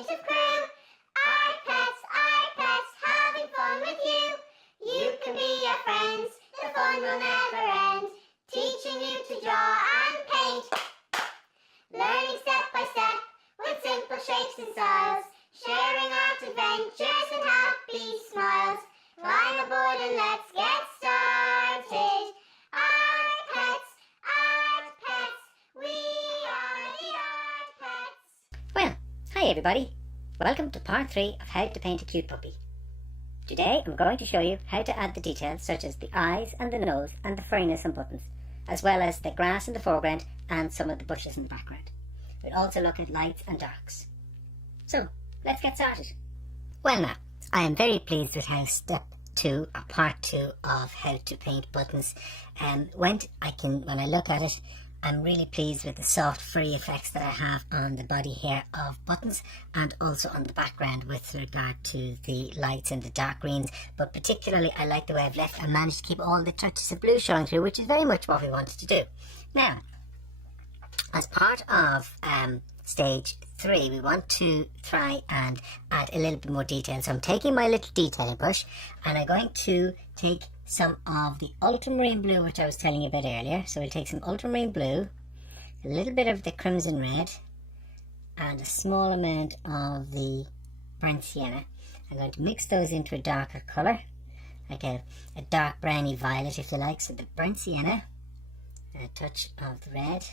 paint of crew. iPets, having fun with you. You can be our friends, the fun will never end. Teaching you to draw and paint. Learning step by step with simple shapes and styles. Sharing art adventures and happy smiles. Climb aboard and let's get started. Art pets, we are the art pets. Well, hi everybody. Welcome to part 3 of how to paint a cute puppy. Today I'm going to show you how to add the details such as the eyes and the nose and the furriness and buttons, as well as the grass in the foreground and some of the bushes in the background. We'll also look at lights and darks. So, let's get started. Well now, I am very pleased with how step 2 or part 2 of how to paint buttons went. When I look at it, I'm really pleased with the soft furry effects that I have on the body hair of buttons and also on the background with regard to the lights and the dark greens, but particularly I like the way I've left and managed to keep all the touches of blue showing through, which is very much what we wanted to do. Now, as part of stage 3, we want to try and add a little bit more detail. So I'm taking my little detailing brush and I'm going to take some of the ultramarine blue, which I was telling you about earlier. So we'll take some ultramarine blue, a little bit of the crimson red, and a small amount of the burnt sienna. I'm going to mix those into a darker colour, like a dark browny violet if you like. So the burnt sienna, a touch of the red,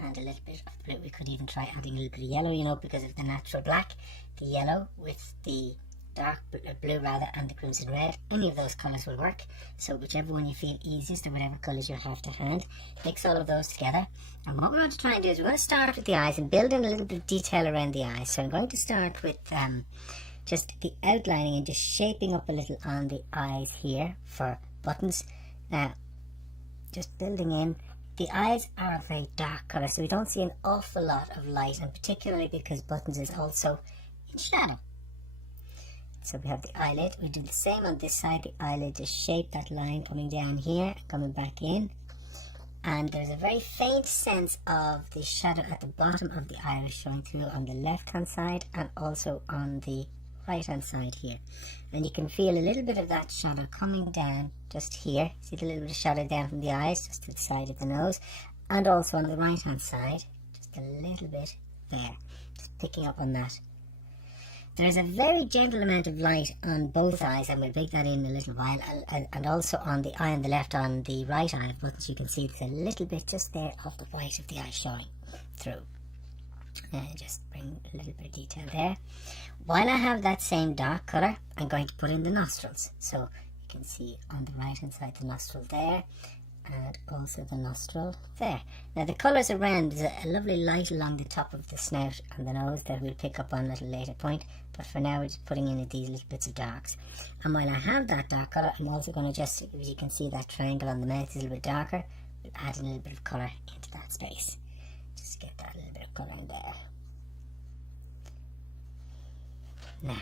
and a little bit of blue. We could even try adding a little bit of yellow, you know, because of the natural black. The yellow with the dark blue rather and the crimson red. Any of those colours will work. So whichever one you feel easiest or whatever colours you have to hand. Mix all of those together. And what we want to try and do is we're going to start with the eyes and build in a little bit of detail around the eyes. So I'm going to start with just the outlining and just shaping up a little on the eyes here for buttons. Now, just building in. The eyes are a very dark colour, so we don't see an awful lot of light, and particularly because buttons is also in shadow. So we have the eyelid. We do the same on this side. The eyelid, just shape that line coming down here, coming back in. And there's a very faint sense of the shadow at the bottom of the iris showing through on the left hand side and also on the right hand side here. And you can feel a little bit of that shadow coming down just here. See the little bit of shadow down from the eyes, just to the side of the nose. And also on the right hand side, just a little bit there. Just picking up on that. There's a very gentle amount of light on both eyes, and we'll bake that in a little while, and also on the eye on the left, on the right eye of buttons, you can see there's a little bit just there of the white of the eye showing through. And just bring a little bit of detail there. While I have that same dark colour, I'm going to put in the nostrils. So you can see on the right hand side the nostril there, and also the nostril there. Now the colours around, there's a lovely light along the top of the snout and the nose that we'll pick up on at a later point, but for now we're just putting in these little bits of darks. And while I have that dark colour, I'm also going to just, as you can see, that triangle on the mouth is a little bit darker. We'll add a little bit of colour into that space. Just get that little bit of colour in there. Now,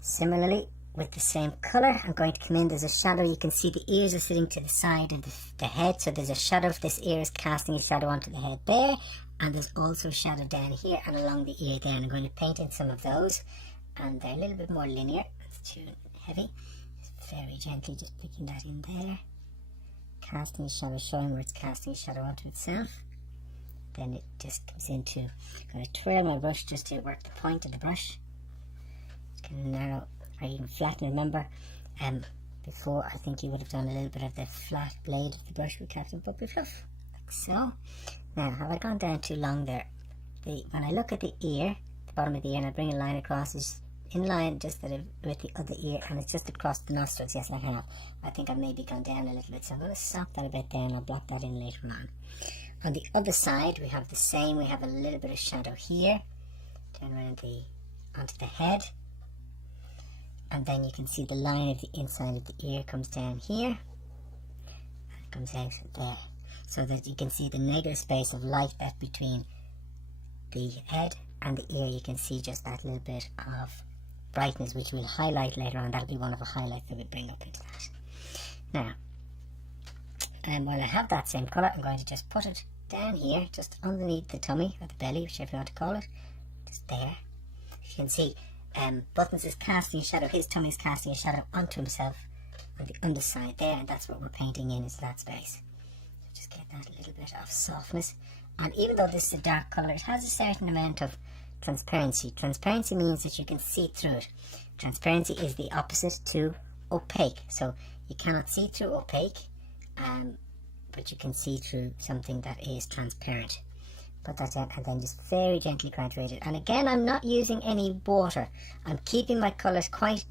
similarly, with the same colour, I'm going to come in. There's a shadow. You can see the ears are sitting to the side of the head, so there's a shadow. If this ear is casting a shadow onto the head there, and there's also a shadow down here and along the ear there, and I'm going to paint in some of those, and they're a little bit more linear. It's too heavy. Just very gently just picking that in there, casting a shadow, showing where it's casting a shadow onto itself. Then it just comes into, I'm going to twirl my brush just to work the point of the brush. It's going to narrow or even flatten. Remember, before I think you would have done a little bit of the flat blade of the brush with Captain Puppy Fluff, like so. Now, have I gone down too long there? When I look at the ear, the bottom of the ear, and I bring a line across, is in line just with the other ear, and it's just across the nostrils. Yes, I have. I think I've maybe gone down a little bit, so I'm going to stop that a bit there, and I'll block that in later on. On the other side, we have the same. We have a little bit of shadow here, down around onto the head. And then you can see the line of the inside of the ear comes down here and comes out there, so that you can see the negative space of light that's between the head and the ear. You can see just that little bit of brightness, which we'll highlight later on. That'll be one of the highlights that we bring up into that. Now, while I have that same colour, I'm going to just put it down here, just underneath the tummy or the belly, whichever you want to call it, just there. You can see Buttons is casting a shadow, his tummy is casting a shadow onto himself on the underside there, and that's what we're painting in, is that space. So just get that little bit of softness. And even though this is a dark colour, it has a certain amount of transparency. Transparency means that you can see through it. Transparency is the opposite to opaque. So you cannot see through opaque, but you can see through something that is transparent. Put that down and then just very gently graduate it. And again, I'm not using any water. I'm keeping my colours quite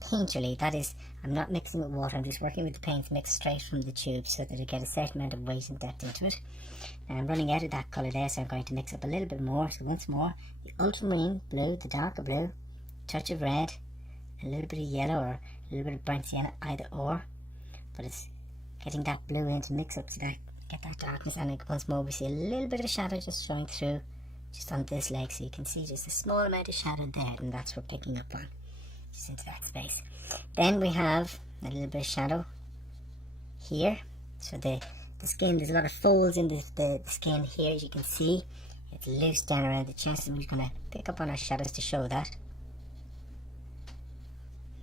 painterly. That is, I'm not mixing with water. I'm just working with the paints mixed straight from the tube so that I get a certain amount of weight and depth into it. Now I'm running out of that colour there, so I'm going to mix up a little bit more. So once more, the ultramarine blue, the darker blue, touch of red, a little bit of yellow or a little bit of burnt sienna, either or. But it's getting that blue in to mix up to that, get that darkness. And once more we see a little bit of shadow just showing through just on this leg, so you can see just a small amount of shadow there, and that's what we're picking up on, just into that space. Then we have a little bit of shadow here. So the skin, there's a lot of folds in the skin here, as you can see. It's loose down around the chest, and we're going to pick up on our shadows to show that.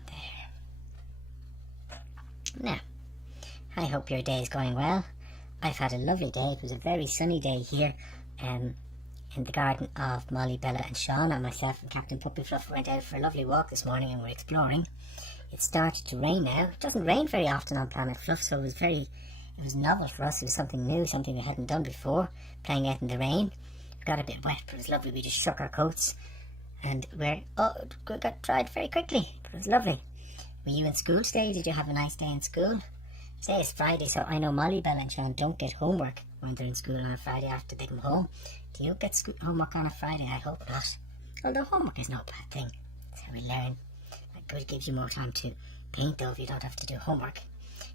There. Now, I hope your day is going well. I've had a lovely day. It was a very sunny day here in the garden of Molly, Bella and Sean, and myself and Captain Puppy Fluff went out for a lovely walk this morning and we're exploring. It started to rain now. It doesn't rain very often on Planet Fluff, so it was novel for us. It was something new, something we hadn't done before, playing out in the rain. We got a bit wet, but it was lovely. We just shook our coats and we got dried very quickly, but it was lovely. Were you in school today? Did you have a nice day in school? Today is Friday, so I know Molly, Bella and Sean don't get homework when they're in school on a Friday after they come home. Do you get homework on a Friday? I hope not. Although homework is no bad thing. That's how we learn. It gives you more time to paint though if you don't have to do homework.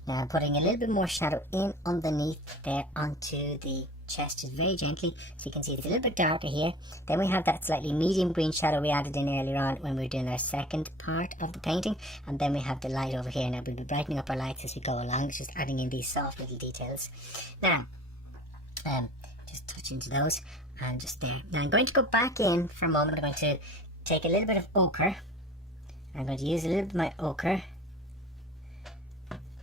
Now I'm putting a little bit more shadow in underneath there onto the chest, just very gently, so you can see it's a little bit darker here. Then we have that slightly medium green shadow we added in earlier on when we were doing our second part of the painting, and then we have the light over here. Now we'll be brightening up our lights as we go along, just adding in these soft little details. Now just touch into those and just there. Now I'm going to go back in for a moment. I'm going to take a little bit of ochre. I'm going to use a little bit of my ochre,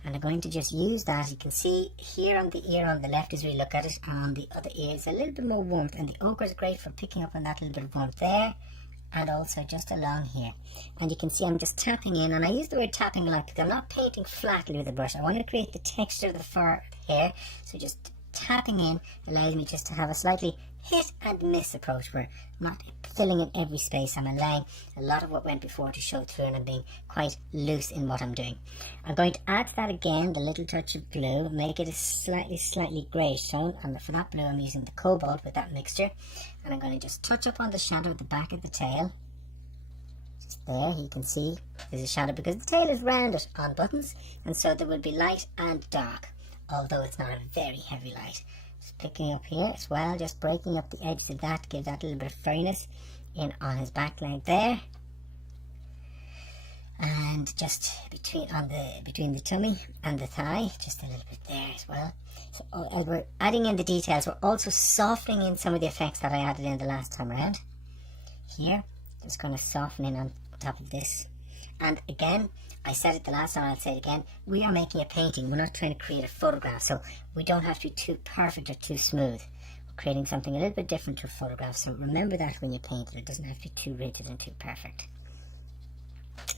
and I'm going to just use that. You can see here on the ear on the left as we look at it, and on the other ear is a little bit more warmth, and the ochre is great for picking up on that little bit of warmth there, and also just along here. And you can see I'm just tapping in, and I use the word tapping a lot because I'm not painting flatly with the brush. I want to create the texture of the fur hair, so just tapping in allows me just to have a slightly hit and miss approach where I'm not filling in every space. I'm allowing a lot of what went before to show through, and I'm being quite loose in what I'm doing. I'm going to add to that again the little touch of blue, make it a slightly greyish tone, and for that blue I'm using the cobalt with that mixture, and I'm going to just touch up on the shadow at the back of the tail. Just there, you can see there's a shadow because the tail is rounded on Buttons, and so there will be light and dark, although it's not a very heavy light. Just picking up here as well, just breaking up the edges of that to give that little bit of furriness in on his back leg there, and just between the tummy and the thigh, just a little bit there as well. So as we're adding in the details, we're also softening in some of the effects that I added in the last time around. Here, just going to soften in on top of this. And again, I said it the last time, I'll say it again, we are making a painting. We're not trying to create a photograph, so we don't have to be too perfect or too smooth. We're creating something a little bit different to a photograph, so remember that when you paint it. It doesn't have to be too rigid and too perfect.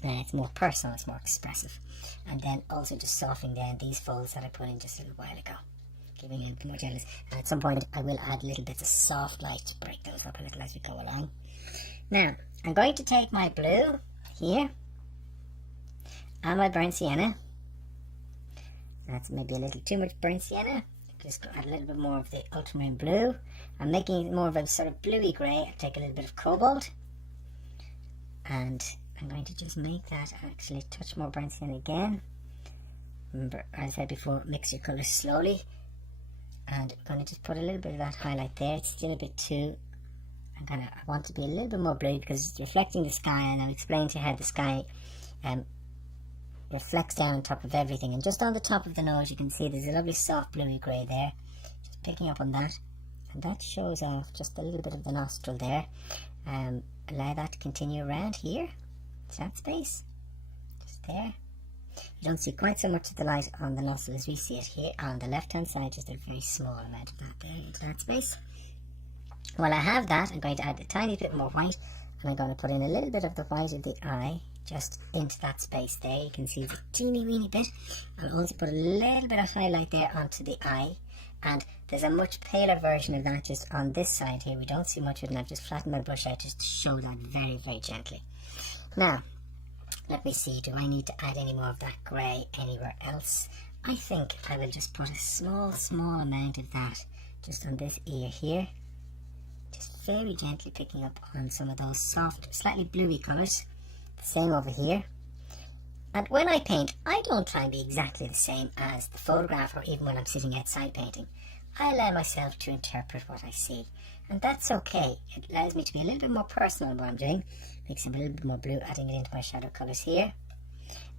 It's more personal, it's more expressive. And then also just softening down these folds that I put in just a little while ago, giving it a bit more gentleness. And at some point I will add little bits of soft light to break those up a little as we go along. Now, I'm going to take my blue here and my burnt sienna. That's maybe a little too much burnt sienna. Just add a little bit more of the ultramarine blue. I'm making it more of a sort of bluey grey. I'll take a little bit of cobalt, and I'm going to just make that actually touch more burnt sienna again. Remember, as I said before, mix your colours slowly, and I'm going to just put a little bit of that highlight there. It's still a bit too, I want to be a little bit more blue because it's reflecting the sky, and I'll explain to you how the sky reflects down on top of everything. And just on the top of the nose you can see there's a lovely soft bluey grey there, just picking up on that, and that shows off just a little bit of the nostril there. allow that to continue around here. It's that space, just there. You don't see quite so much of the light on the nozzle as we see it here on the left hand side, just a very small amount of that there into that space. While I have that, I'm going to add a tiny bit more white, and I'm going to put in a little bit of the white of the eye just into that space there. You can see it's a teeny weeny bit. I'll also put a little bit of highlight there onto the eye, and there's a much paler version of that just on this side here. We don't see much of it, and I've just flattened my brush out just to show that very, very gently. Now, let me see, do I need to add any more of that grey anywhere else? I think I will just put a small amount of that just on this ear here. Just very gently picking up on some of those soft, slightly bluey colours. The same over here. And when I paint, I don't try and be exactly the same as the photograph or even when I'm sitting outside painting. I allow myself to interpret what I see. And that's okay. It allows me to be a little bit more personal in what I'm doing. Mixing a little bit more blue, adding it into my shadow colours here.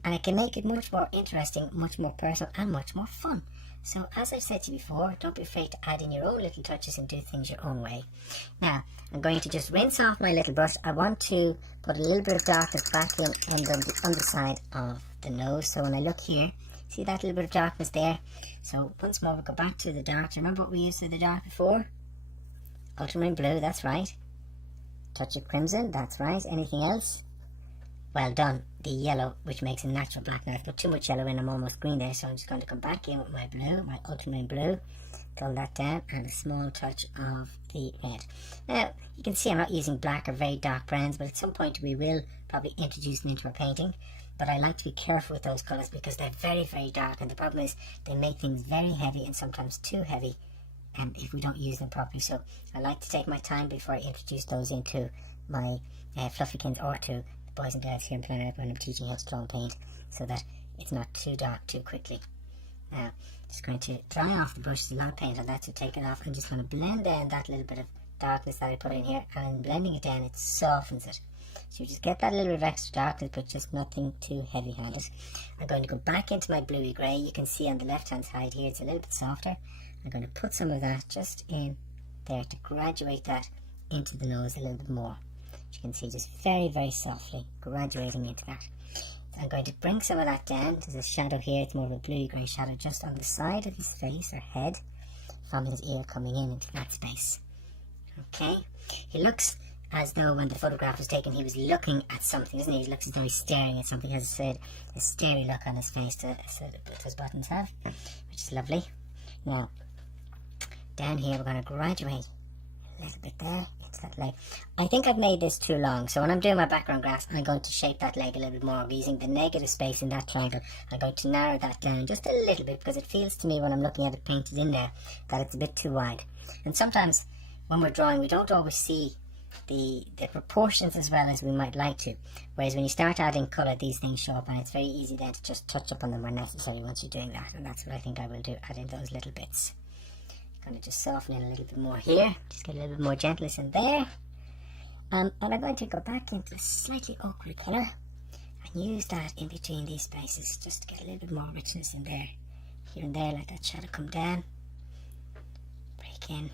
And I can make it much more interesting, much more personal and much more fun. So as I've said to you before, don't be afraid to add in your own little touches and do things your own way. Now, I'm going to just rinse off my little brush. I want to put a little bit of darkness back in on the underside of the nose. So when I look here, see that little bit of darkness there? So once more, we'll go back to the dark. Remember what we used for the dark before? Ultramarine blue, that's right. Touch of crimson, that's right. Anything else? Well done. The yellow, which makes a natural black. Now I've put too much yellow in, I'm almost green there, so I'm just going to come back in with my blue, my ultramarine blue, dull that down, and a small touch of the red. Now you can see I'm not using black or very dark browns, but at some point we will probably introduce them into our painting. But I like to be careful with those colours because they're very, very dark, and the problem is they make things very heavy and sometimes too heavy if we don't use them properly. So I like to take my time before I introduce those into my fluffykins or to boys and girls here in Planet when I'm teaching how to draw and paint, so that it's not too dark too quickly. Now, just going to dry off the brush. There's a lot of paint on that, so take it off. I'm just going to blend down that little bit of darkness that I put in here, and in blending it down, it softens it. So you just get that little bit of extra darkness, but just nothing too heavy-handed. I'm going to go back into my bluey grey. You can see on the left-hand side here, it's a little bit softer. I'm going to put some of that just in there to graduate that into the nose a little bit more. You can see just very, very softly graduating into that. I'm going to bring some of that down. There's a shadow here, it's more of a bluey grey shadow just on the side of his face or head from his ear coming in into that space. Okay, he looks as though when the photograph was taken he was looking at something, isn't he? He looks as though he's staring at something, as I said, a starey look on his face that those buttons have, which is lovely. Now, down here we're going to graduate a little bit there into that leg. I think I've made this too long, so when I'm doing my background grass, I'm going to shape that leg a little bit more using the negative space in that triangle. I'm going to narrow that down just a little bit because it feels to me when I'm looking at it painted in there that it's a bit too wide. And sometimes when we're drawing, we don't always see the proportions as well as we might like to. Whereas when you start adding colour, these things show up, and it's very easy then to just touch up on them where necessary once you're doing that. And that's what I think I will do, add in those little bits. Going to just soften it a little bit more here, just get a little bit more gentleness in there, and I'm going to go back into a slightly ochre colour and use that in between these spaces just to get a little bit more richness in there, here and there. Let that shadow come down, break in.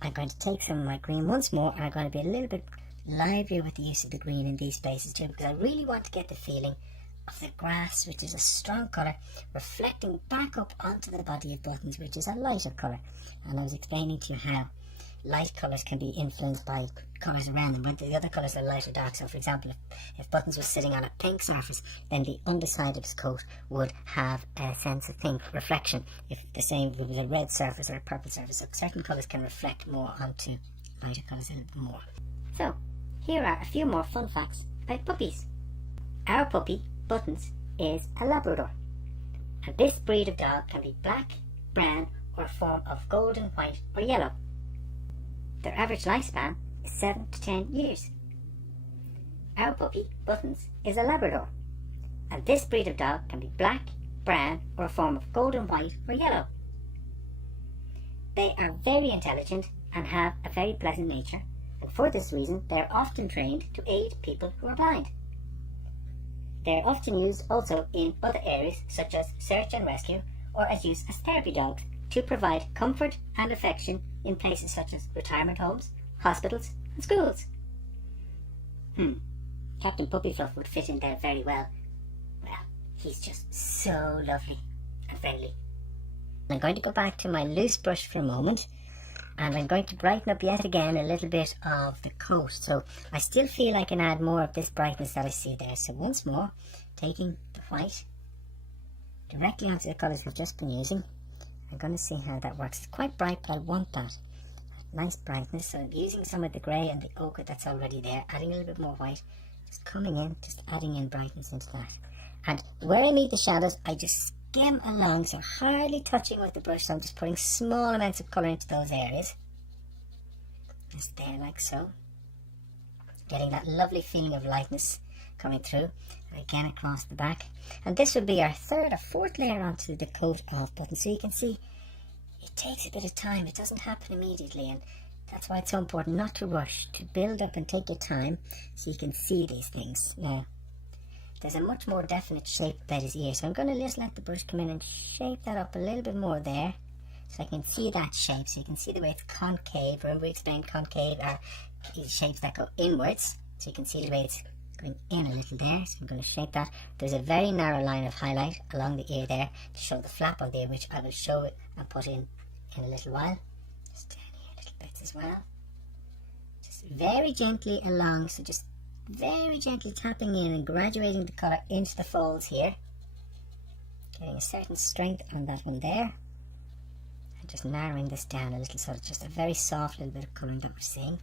I'm going to take some of my green once more, and I'm going to be a little bit livelier with the use of the green in these spaces too, because I really want to get the feeling of the grass, which is a strong colour, reflecting back up onto the body of buttons, which is a lighter colour. And I was explaining to you how light colours can be influenced by colours around them, but the other colours are light or dark. So for example, if buttons was sitting on a pink surface, then the underside of his coat would have a sense of pink reflection. If it was a red surface or a purple surface, so certain colours can reflect more onto lighter colours a little bit more. So here are a few more fun facts about puppies. Our puppy, Buttons, is a Labrador, and this breed of dog can be black, brown, or a form of golden, white, or yellow. Their average lifespan is 7 to 10 years. Our puppy, Buttons, is a Labrador, and this breed of dog can be black, brown, or a form of golden, white, or yellow. They are very intelligent and have a very pleasant nature, and for this reason they are often trained to aid people who are blind. They are often used also in other areas such as search and rescue, or as use as therapy dogs to provide comfort and affection in places such as retirement homes, hospitals and schools. Captain Puppy Fluff would fit in there very well. Well, he's just so lovely and friendly. I'm going to go back to my loose brush for a moment, and I'm going to brighten up yet again a little bit of the coat. So I still feel I can add more of this brightness that I see there. So once more, taking the white directly onto the colours we've just been using. I'm going to see how that works. It's quite bright, but I want that nice brightness. So I'm using some of the grey and the ochre that's already there, adding a little bit more white, just coming in, just adding in brightness into that. And where I need the shadows, I just skim along, so hardly touching with the brush. So I'm just putting small amounts of colour into those areas, just there like so, getting that lovely feeling of lightness coming through, and again across the back. And this would be our third or fourth layer onto the coat of buttons. So you can see it takes a bit of time, it doesn't happen immediately, and that's why it's so important not to rush, to build up and take your time so you can see these things. Now there's a much more definite shape about his ear, so I'm going to just let the brush come in and shape that up a little bit more there, so I can see that shape, so you can see the way it's concave. Remember we explained concave are shapes that go inwards, so you can see the way it's going in a little there. So I'm going to shape that. There's a very narrow line of highlight along the ear there to show the flap on the ear, which I will show it and put in a little while. Just down here little bits as well, just very gently along, so just very gently tapping in and graduating the colour into the folds here, getting a certain strength on that one there, and just narrowing this down a little, so it's just a very soft little bit of colouring that we're seeing.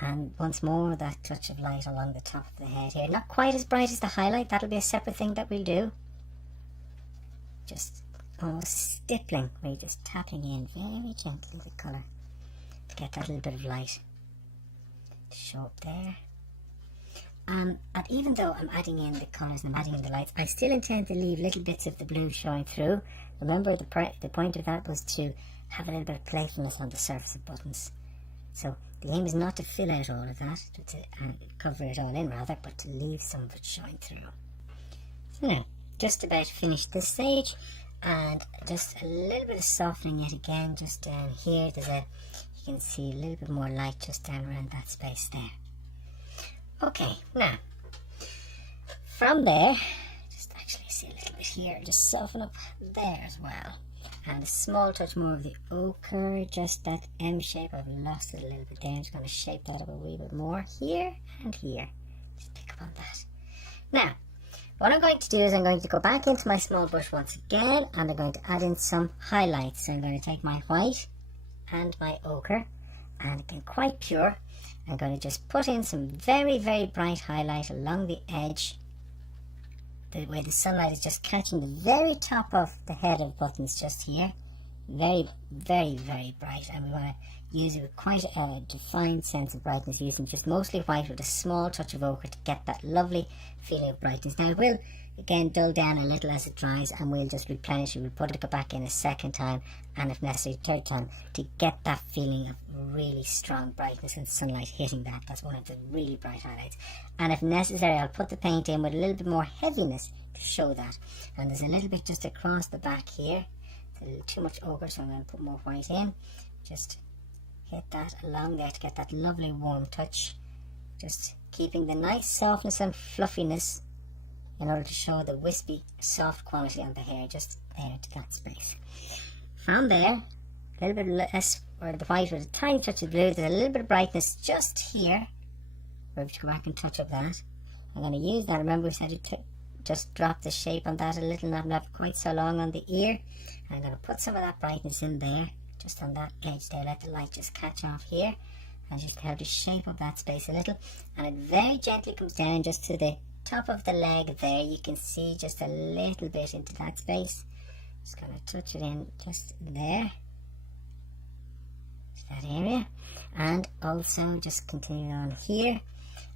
And once more that touch of light along the top of the head here, not quite as bright as the highlight, that'll be a separate thing that we'll do, just almost stippling, where you're just tapping in very gently the colour to get that little bit of light to show up there. And even though I'm adding in the colours and I'm adding in the lights, I still intend to leave little bits of the blue showing through. Remember, the point of that was to have a little bit of playfulness on the surface of buttons. So the aim is not to fill out all of that, to cover it all in rather, but to leave some of it showing through. So now, just about finished this stage, and just a little bit of softening yet again, just down here. You can see a little bit more light just down around that space there. Okay, now from there, just actually see a little bit here, just soften up there as well, and a small touch more of the ochre, just that M shape. I've lost it a little bit there. I'm just going to shape that up a wee bit more here and here. Just pick up on that. Now what I'm going to do is I'm going to go back into my small brush once again, and I'm going to add in some highlights. So I'm going to take my white and my ochre, and again quite pure, I'm going to just put in some very, very bright highlight along the edge, where the sunlight is just catching the very top of the head of buttons just here. Very, very, very bright, and we want to use it with quite a defined sense of brightness, using just mostly white with a small touch of ochre to get that lovely feeling of brightness. Now it will again dull down a little as it dries, and we'll just replenish it. We'll put it back in a second time, and if necessary third time, to get that feeling of really strong brightness and sunlight hitting that. That's one of the really bright highlights. And if necessary, I'll put the paint in with a little bit more heaviness to show that. And there's a little bit just across the back here. It's a little too much ochre, so I'm going to put more white in. Just hit that along there to get that lovely warm touch, just keeping the nice softness and fluffiness in order to show the wispy soft quality on the hair, just there to that space. From there, a little bit less or the white with a tiny touch of blue. There's a little bit of brightness just here, where we go back and touch up that. I'm going to use that. Remember we said to just drop the shape on that a little, not quite so long on the ear. And I'm going to put some of that brightness in there, just on that edge there. Let the light just catch off here, and just have to shape up that space a little. And it very gently comes down just to the top of the leg there. You can see just a little bit into that space. Just going to touch it in just there, that area, and also just continue on here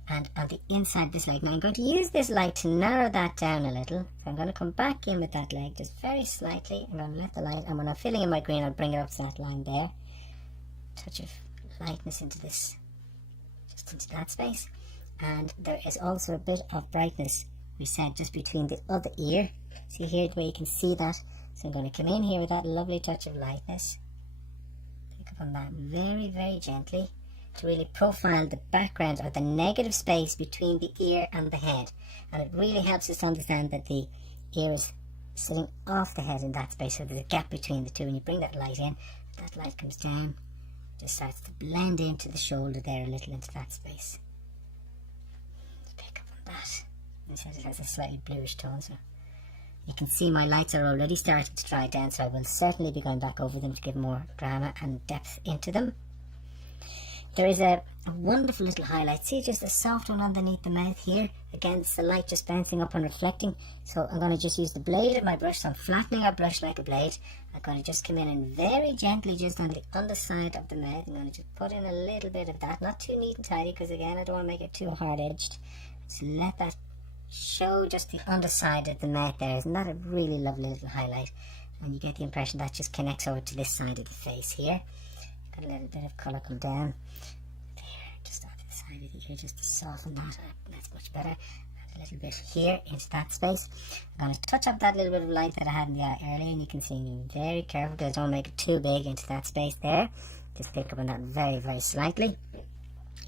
and on the inside this leg. Now I'm going to use this light to narrow that down a little, so I'm going to come back in with that leg just very slightly. I'm going to let the light, and when I'm filling in my green, I'll bring it up to that line there. Touch of lightness into this, just into that space. And there is also a bit of brightness, we said, just between the other ear. See here the way you can see that. So I'm going to come in here with that lovely touch of lightness, pick up on that very, very gently, to really profile the background or the negative space between the ear and the head. And it really helps us understand that the ear is sitting off the head in that space, so there's a gap between the two. When you bring that light in, that light comes down, just starts to blend into the shoulder there a little, into that space. Just pick up on that. Instead it has a slightly bluish tone, so you can see my lights are already starting to dry down, so I will certainly be going back over them to give more drama and depth into them. There is a wonderful little highlight. See, just a soft one underneath the mouth here. Again, it's the light just bouncing up and reflecting. So I'm going to just use the blade of my brush. So I'm flattening our brush like a blade. I'm going to just come in and very gently, just on the underside of the mouth, I'm going to just put in a little bit of that. Not too neat and tidy, because again, I don't want to make it too hard-edged. Just let that show just the underside of the mouth there. Isn't that a really lovely little highlight? And you get the impression that just connects over to this side of the face here. Got a little bit of colour come down there, just off the side of the ear, just to soften that up. That's much better. And a little bit here into that space. I'm going to touch up that little bit of light that I had in the eye earlier, and you can see me very careful because I don't make it too big into that space there. Just pick up on that very, very slightly.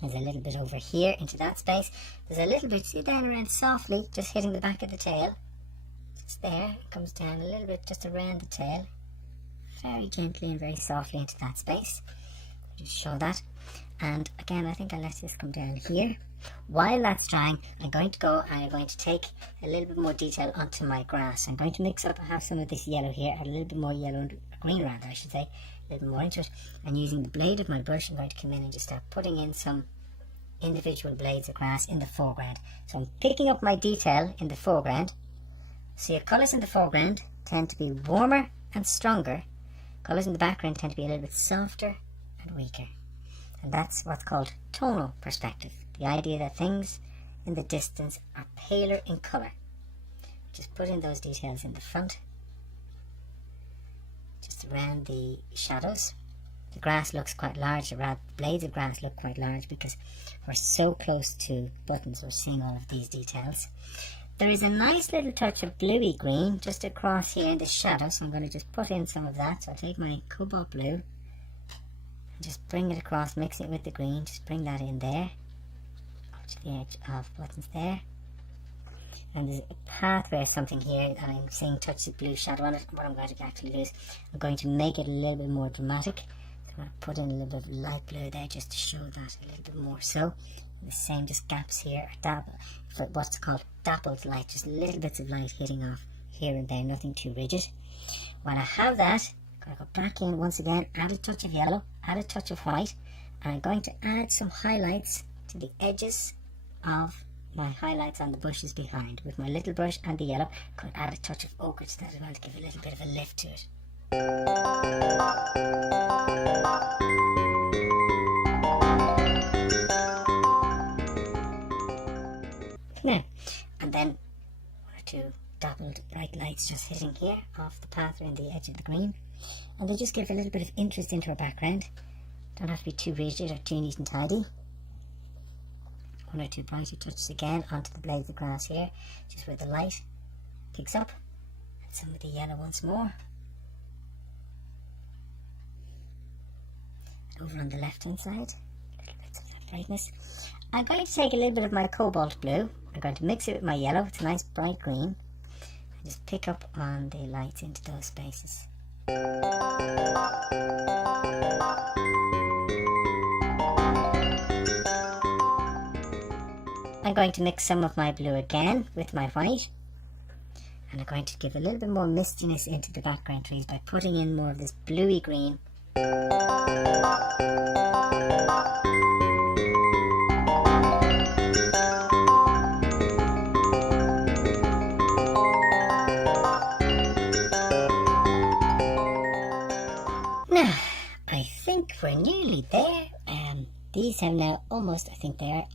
There's a little bit over here into that space. There's a little bit, see, down around softly, just hitting the back of the tail. Just there, it comes down a little bit just around the tail. Very gently and very softly into that space. Just show that. And again, I think I'll let this come down here. While that's drying, I'm going to go and I'm going to take a little bit more detail onto my grass. I'm going to mix up, I have some of this yellow here, a little bit more yellow, and green rather I should say, a little bit more into it. And using the blade of my brush, I'm going to come in and just start putting in some individual blades of grass in the foreground. So I'm picking up my detail in the foreground. So your colours in the foreground tend to be warmer and stronger. Colours in the background tend to be a little bit softer and weaker. And that's what's called tonal perspective. The idea that things in the distance are paler in colour. Just put in those details in the front, just around the shadows. The grass looks quite large, or rather the blades of grass look quite large because we're so close to buttons, we're seeing all of these details. There is a nice little touch of bluey green just across here in the shadow, so I'm going to just put in some of that. So I'll take my cobalt blue and just bring it across, mix it with the green, just bring that in there, up to the edge of buttons there. And there's a pathway or something here that I'm seeing touch the blue shadow on it. What I'm going to actually do is I'm going to make it a little bit more dramatic. So I'm going to put in a little bit of light blue there just to show that a little bit more so. The same, just gaps here, for what's called dappled light, just little bits of light hitting off here and there, nothing too rigid. When I have that, I'm going to go back in once again, add a touch of yellow, add a touch of white, and I'm going to add some highlights to the edges of my highlights on the bushes behind. With my little brush and the yellow, I'm going to add a touch of ochre to that as well to give a little bit of a lift to it. Now, and then one or two dappled bright lights just hitting here off the path around the edge of the green, and they just give a little bit of interest into our background. Don't have to be too rigid or too neat and tidy. One or two brighter touches again onto the blades of grass here, just where the light picks up, and some of the yellow once more. Over on the left hand side, little bits of that brightness. I'm going to take a little bit of my cobalt blue. I'm going to mix it with my yellow. It's a nice bright green. And just pick up on the lights into those spaces. I'm going to mix some of my blue again with my white. And I'm going to give a little bit more mistiness into the background trees by putting in more of this bluey green. Now, I think we're nearly there. These have now almost, I think they are,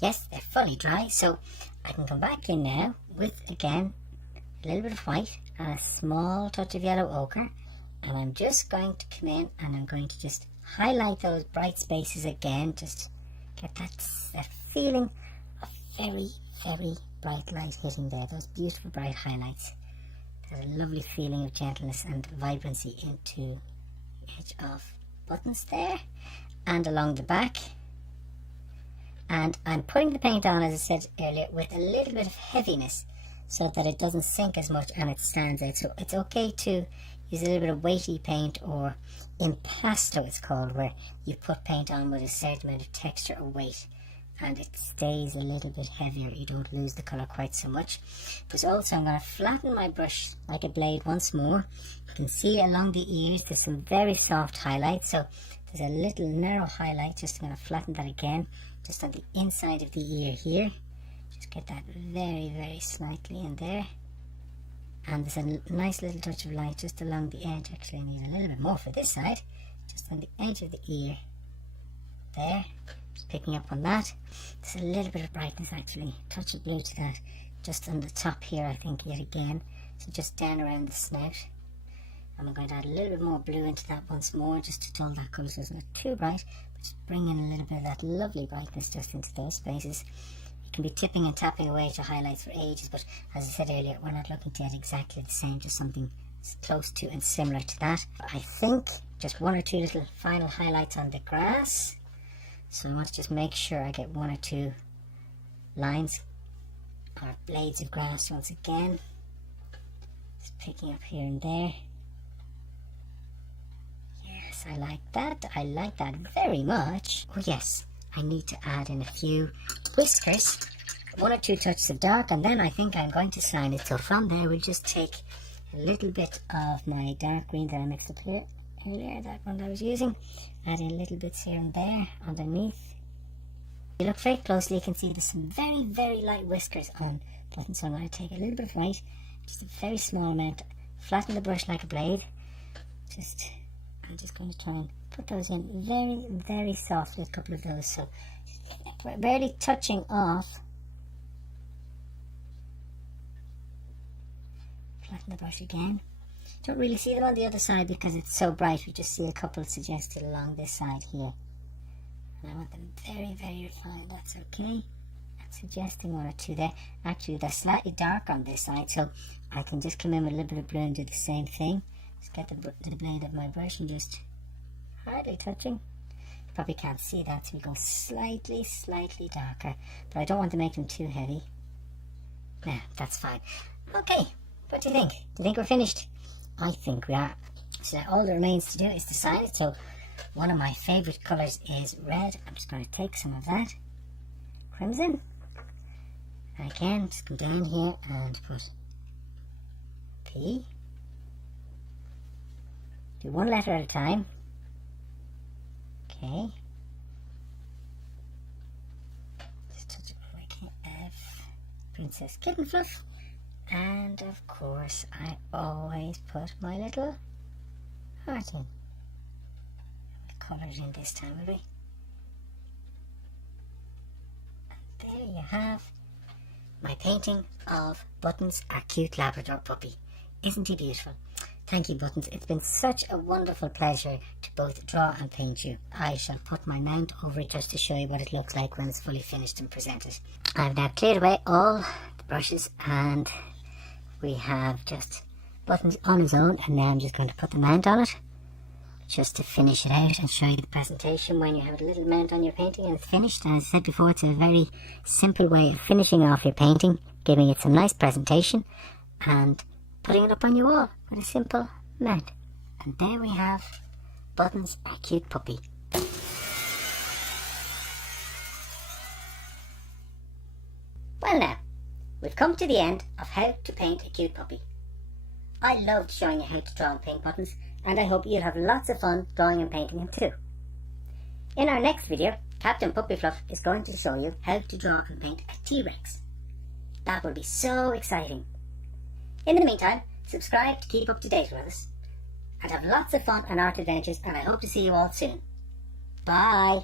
yes, they're fully dry. So I can come back in now with, again, a little bit of white and a small touch of yellow ochre. And I'm just going to come in and I'm going to just highlight those bright spaces again. Just get that feeling of very, very bright light hitting there. Those beautiful bright highlights. There's a lovely feeling of gentleness and vibrancy into the edge of buttons there. and along the back. And I'm putting the paint on, as I said earlier, with a little bit of heaviness so that it doesn't sink as much and it stands out. So it's okay to use a little bit of weighty paint, or impasto it's called, where you put paint on with a certain amount of texture or weight and it stays a little bit heavier. You don't lose the colour quite so much. But also I'm going to flatten my brush like a blade once more. You can see along the ears there's some very soft highlights, so there's a little narrow highlight. Just going to flatten that again, just on the inside of the ear here. Just get that very slightly in there. And there's a nice little touch of light just along the edge. Actually, I need a little bit more for this side. Just on the edge of the ear. There. Just picking up on that. There's a little bit of brightness actually. Touch of blue to that. Just on the top here, I think, yet again. So just down around the snout. And we're going to add a little bit more blue into that once more, just to dull that colour so it's not too bright. But just bring in a little bit of that lovely brightness just into those spaces. Can be tipping and tapping away to highlights for ages, but as I said earlier, we're not looking to get exactly the same, just something close to and similar to that. I think just one or two little final highlights on the grass, so I want to just make sure I get one or two lines or blades of grass once again, just picking up here and there. Yes, I like that very much. Oh yes, I need to add in a few whiskers, one or two touches of dark, and then I think I'm going to sign it. So from there we'll just take a little bit of my dark green that I mixed up here earlier, that one that I was using, adding little bits here and there underneath. If you look very closely, you can see there's some very light whiskers on Button, so I'm going to take a little bit of white, just a very small amount, flatten the brush like a blade. I'm just going to try and put those in very softly, a couple of those, so barely touching off. Flatten the brush again. Don't really see them on the other side because it's so bright. We just see a couple suggested along this side here, and I want them very refined. That's okay. I'm suggesting one or two there. Actually, they're slightly dark on this side, so I can just come in with a little bit of blue and do the same thing. Just get the blade of my brush and just hardly touching. You probably can't see that, so we go slightly darker, but I don't want to make them too heavy. Nah, that's fine. Okay, what do you think? Do you think we're finished? I think we are. So now all that remains to do is to sign it. So one of my favourite colours is red. I'm just going to take some of that crimson. And again, just come down here and put P. Do one letter at a time. Okay. Just touch it like F. Princess Kitten Fluff. And of course, I always put my little heart in. We'll colour it in this time, will we? And there you have my painting of Buttons, our cute Labrador puppy. Isn't he beautiful? Thank you, Buttons. It's been such a wonderful pleasure to both draw and paint you. I shall put my mount over it just to show you what it looks like when it's fully finished and presented. I've now cleared away all the brushes and we have just Buttons on his own, and now I'm just going to put the mount on it just to finish it out and show you the presentation when you have a little mount on your painting and it's finished. As I said before, it's a very simple way of finishing off your painting, giving it some nice presentation and putting it up on your wall with a simple mount. And there we have Buttons, our cute puppy. Well now, we've come to the end of how to paint a cute puppy. I loved showing you how to draw and paint Buttons, and I hope you'll have lots of fun drawing and painting him too. In our next video, Captain Puppy Fluff is going to show you how to draw and paint a T-Rex. That will be so exciting. In the meantime, subscribe to keep up to date with us, and have lots of fun and art adventures, and I hope to see you all soon. Bye!